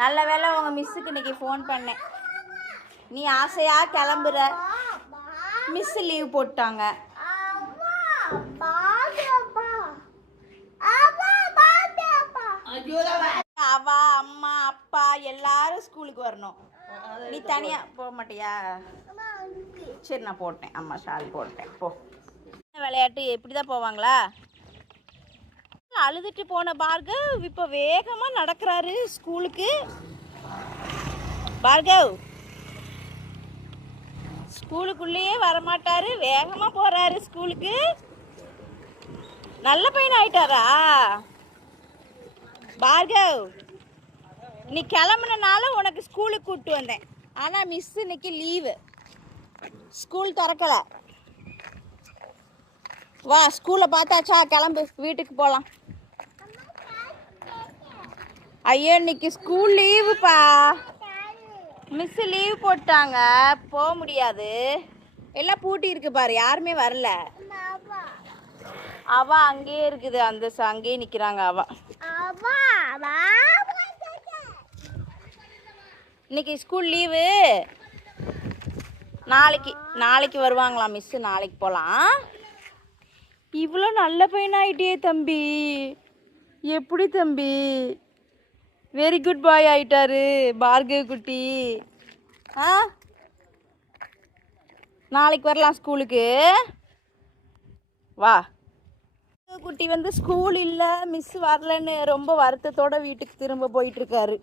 நல்ல வேளை உங்கள் மிஸ்ஸுக்கு இன்னைக்கு ஃபோன் பண்ணேன். நீ ஆசையாக கிளம்புற, மிஸ் லீவ் போட்டாங்க. அவா அம்மா அப்பா எல்லாரும் ஸ்கூலுக்கு வரணும். நீ தனியாக போக மாட்டியா? சரி, நான் போட்டேன். அம்மா ஷால் போட்டேன். போ. விளையாட்டு எப்படி தான் போவாங்களா? அழுதுட்டு போன பார்கவ் இப்போ வேகமாக நடக்கிறாரு ஸ்கூலுக்கு. பார்கவ் ஸ்கூலுக்குள்ளேயே வரமாட்டாரு, வேகமாக போகிறாரு ஸ்கூலுக்கு. நல்ல பையன் ஆயிட்டாரா பார்கவ்? நீ கிளம்புனால உனக்கு ஸ்கூலுக்கு கூப்பிட்டு வந்தேன். ஆனால் மிஸ் இன்னைக்கு லீவு, ஸ்கூல் திறக்கலை. வா, ஸ்கூலை பார்த்தாச்சா? கிளம்பு, வீட்டுக்கு போகலாம். ஐயோ, இன்னைக்கு ஸ்கூல் லீவுப்பா. மிஸ் லீவ் போட்டாங்க, போக முடியாது. எல்லாம் பூட்டி இருக்கு பாரு, யாருமே வரல. அவ அங்கேயே இருக்குது, அந்த அங்கேயே நிற்கிறாங்க. அவ இன்னைக்கு ஸ்கூல் லீவு. நாளைக்கு வருவாங்களாம் மிஸ். நாளைக்கு போகலாம். இவ்வளோ நல்ல பையனாயிட்டே தம்பி. எப்படி தம்பி? வெரி குட் பாய் ஆயிட்டாரு பார்கவ் குட்டி. நாளைக்கு வரலாம் ஸ்கூலுக்கு. வா. குட்டி வந்து ஸ்கூல் இல்லை, மிஸ் வரலன்னு ரொம்ப வருத்தத்தோட வீட்டுக்கு திரும்ப போயிட்டுருக்காரு.